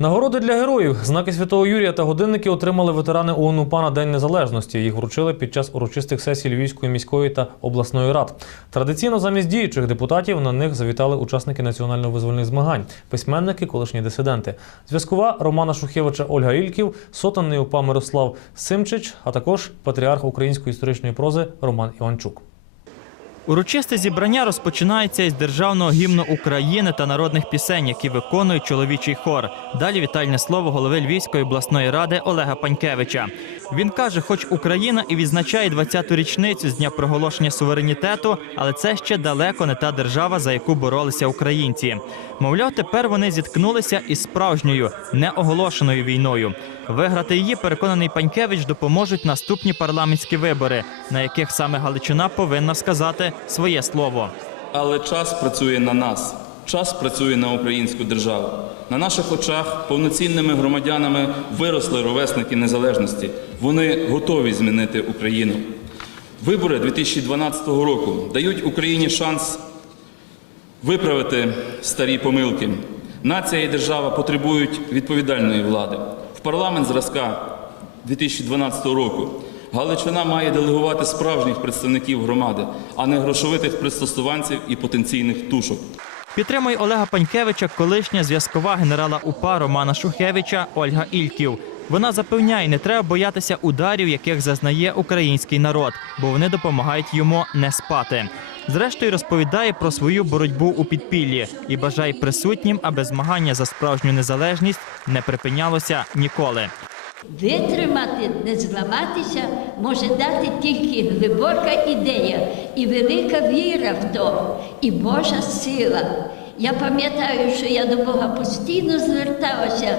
Нагороди для героїв, знаки святого Юрія та годинники отримали ветерани ООН УПА на День Незалежності. Їх вручили під час урочистих сесій Львівської міської та обласної рад. Традиційно замість діючих депутатів на них завітали учасники національно-визвольних змагань, письменники, колишні дисиденти. Зв'язкова Романа Шухевича Ольга Ільків, сотенний УПА Мирослав Симчич, а також патріарх української історичної прози Роман Іванчук. Урочисте зібрання розпочинається із державного гімну України та народних пісень, які виконує чоловічий хор. Далі вітальне слово голови Львівської обласної ради Олега Панькевича. Він каже, хоч Україна і відзначає 20-ту річницю з дня проголошення суверенітету, але це ще далеко не та держава, за яку боролися українці. Мовляв, тепер вони зіткнулися із справжньою неоголошеною війною. Виграти її, переконаний Панькевич, допоможуть наступні парламентські вибори, на яких саме Галичина повинна сказати своє слово. Але час працює на нас. Час працює на українську державу. На наших очах повноцінними громадянами виросли ровесники незалежності. Вони готові змінити Україну. Вибори 2012 року дають Україні шанс виправити старі помилки. Нація і держава потребують відповідальної влади. В парламент зразка 2012 року Галичина має делегувати справжніх представників громади, а не грошовитих пристосуванців і потенційних тушок. Підтримує Олега Панькевича колишня зв'язкова генерала УПА Романа Шухевича Ольга Ільків. Вона запевняє, не треба боятися ударів, яких зазнає український народ, бо вони допомагають йому не спати. Зрештою, розповідає про свою боротьбу у підпіллі і бажає присутнім, аби змагання за справжню незалежність не припинялося ніколи. Витримати, не зламатися може дати тільки глибока ідея і велика віра в то, і Божа сила. Я пам'ятаю, що я до Бога постійно зверталася.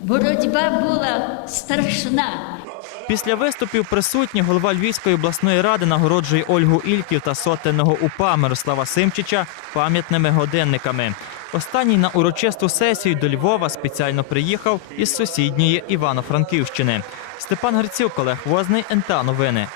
Боротьба була страшна. Після виступів присутні голова Львівської обласної ради нагороджує Ольгу Ільків та сотенного УПА Мирослава Симчича пам'ятними годинниками. Останній на урочисту сесію до Львова спеціально приїхав із сусідньої Івано-Франківщини. Степан Грицюк, Олег Возний, НТА Новини.